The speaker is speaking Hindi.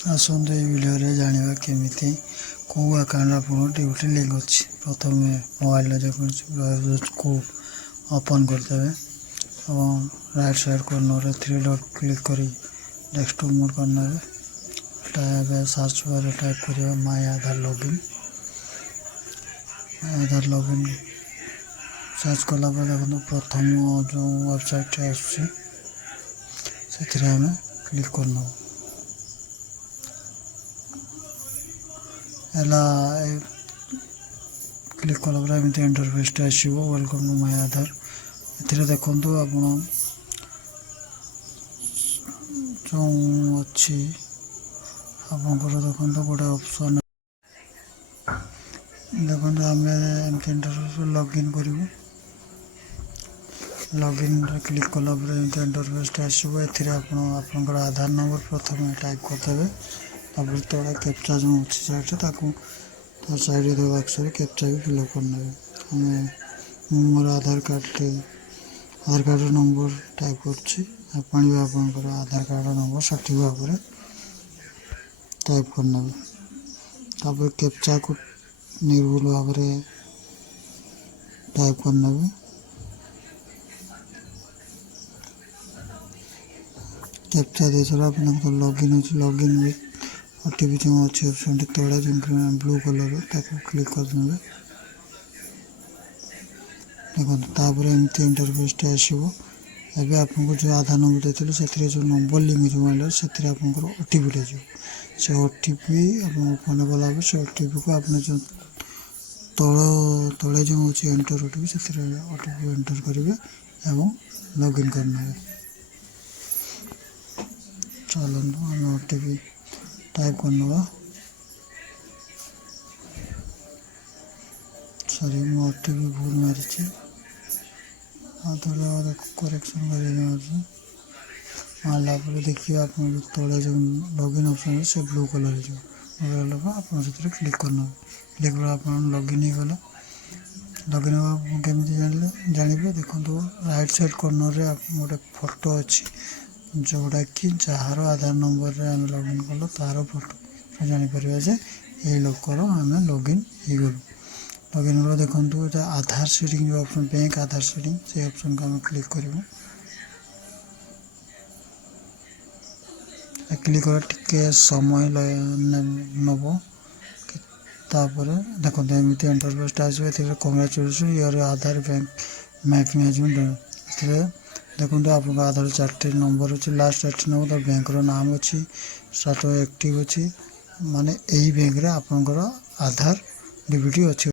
आसंतु ये वीडियो जानिबा केमिति को अकाउंट आपन ड्यूटी लिंक अछि। प्रथमे मोबाइल को ओपन करदेवे और राइट साइड कॉर्नर रे थ्री डॉट क्लिक करी डेस्कटॉप मोड करना है। टैब सर्च बार टाइप करियो my Aadhaar login. Aadhaar login search कला पर देखो प्रथम जो वेबसाइट आछी से हमें क्लिक करना एला क्लिक कला पर एमती इंटरफेस आसो वेलकम टू माय आधार। ए देखो आप जो अच्छी आपंकर देखो गोटे ऑप्शन देखो आम एमती इंटरफेस लॉगिन करूँ। लॉगिन क्लिक कला पर एमती इंटरफेस आसो। एपर आधार नंबर प्रथम टाइप करदे तापर तले कैप्चा जो अच्छी साइड साइड बक्स कैप्चा भी फिलअप करना है। मोर आधार कार्ड नंबर टाइप कर आधार कार्ड नंबर सठिक भाव में टाइप करना है। कैप्चा को निर्भुल भाव में टाइप करना है। कैप्चा दे सारा लॉगिन हो लॉगिन में ओटीपी जो अच्छे ऑप्शन तले जो ब्लू कलर क्लिक कर देंगे। देखो तापर एमती इंटरफेस आसो। एबे आपको जो आधार नंबर देते से जो नंबर लिंक जो मारे से ओटीपी जो से ओटीपी फोन कला से ओटीपी को आप जो तले जो अच्छे एंटर ओटीपी से ओटीपी एंटर करेंगे और लॉगिन करना है। चलो हम ओटीपी टाइप करना सॉरी मैं ओटीपी भूल मारी थोड़ा करेक्शन मारला देखिए आप तले जो लॉगिन ऑप्शन से ब्लू कलर जो आप क्लिक करना क्लिक कर आप लॉगिन ही गला। लॉगिन केमी जानवे देखो राइट साइड कॉर्नर रे गोटे फोटो अच्छी जोड़ा कि जार आधार नंबर रे आम लॉगिन कल तार फोटो जापर ये लोकर आम लॉगिन हो गलु। लॉगिन कर देखो आधार सेटिंग जो ऑप्शन बैंक आधार सेटिंग से ऑप्शन को आम क्लिक करूँ। क्लिक कर टिके समय नब तापर देखो एमती इंटरफेस आसो। Congratulation your Aadhaar bank mapping has been done. देखो आप आधार 4 नंबर अच्छी लास्ट 8 नंबर बैंक नाम अच्छी स्टार्ट एक्टिव अच्छी माने यही बैंक रे आपंकर आधार डीबीटी अच्छी।